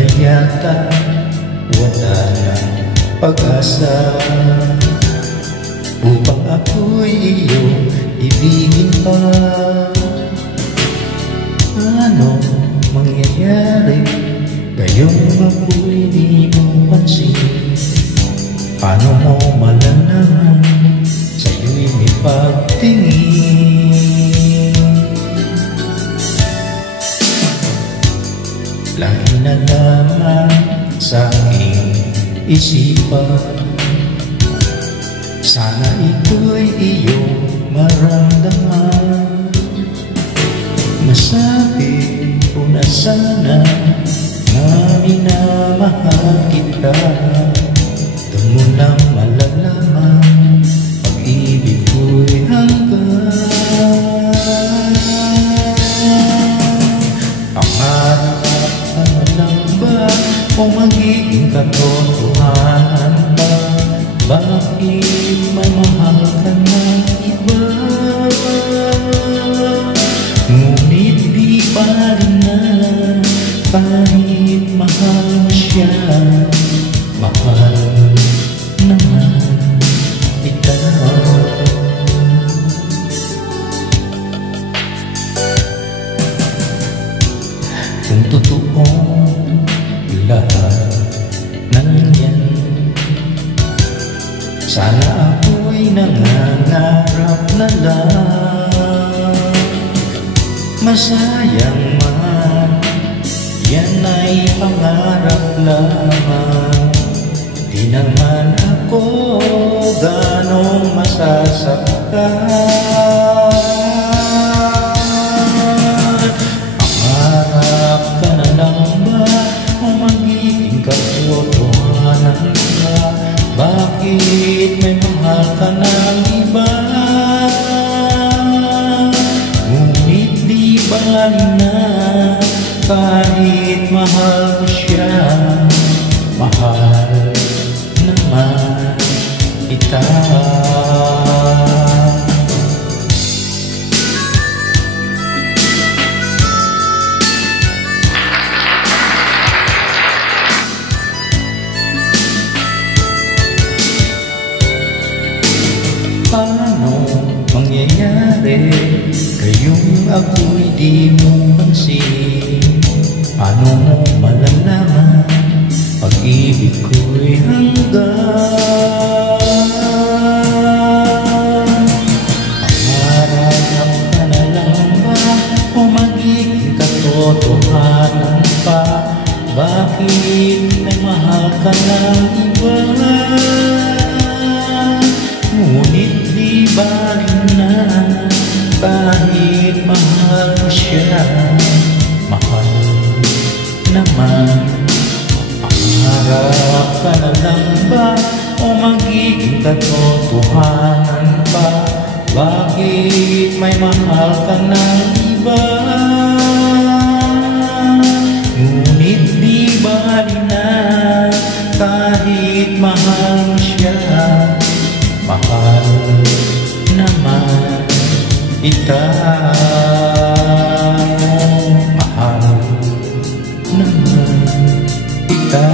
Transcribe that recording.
yata wala ng pag-asa upang ako'y iyong ibigin pa. Ano mangyayari ngayong ako'y di mo pansin? Paano mo malalaman sa'yo'y may pagtingin? Lagi na lamang sa aking isipan, sana ito'y iyong maramdaman. Masabi ko na sana na minamahal kita. Doon mo nang malalaman pag-ibig ko'y hanggang. Pangarap ka na lang ba o magiging katotohanan ba? Bakit may mahal ka ng iba? Ngunit di pa rin na kahit mahal mo siya, mahal naman kita. Kung totoong lahat ng yan, sana ako'y nangangarap na lang. Masayang man, yan ay pangarap lamang. Di naman ako ganong masasaktan. Pangarap ka na lang ba o magiging katotohanan ka? Bakit may mahal ka ng iba? Ngunit di ba na kahit mahal mo siya, mahal naman kita. Paano mangyayari ngayong ako'y di mo pansin? Paano mo malalaman pag-ibig ko'y hanggang? Pangarap ka na lang ba o magiging katotohanan pa? Bakit may mahal ka ng iba? Ngunit di ba rin na kahit mahal mo siya, mahal naman. Pangarap ka na lang ba o magiging katotohanan pa? Bakit may mahal ka ng iba? Ngunit di ba rin na kahit mahal mo siya, mahal naman kita. Mahal naman kita.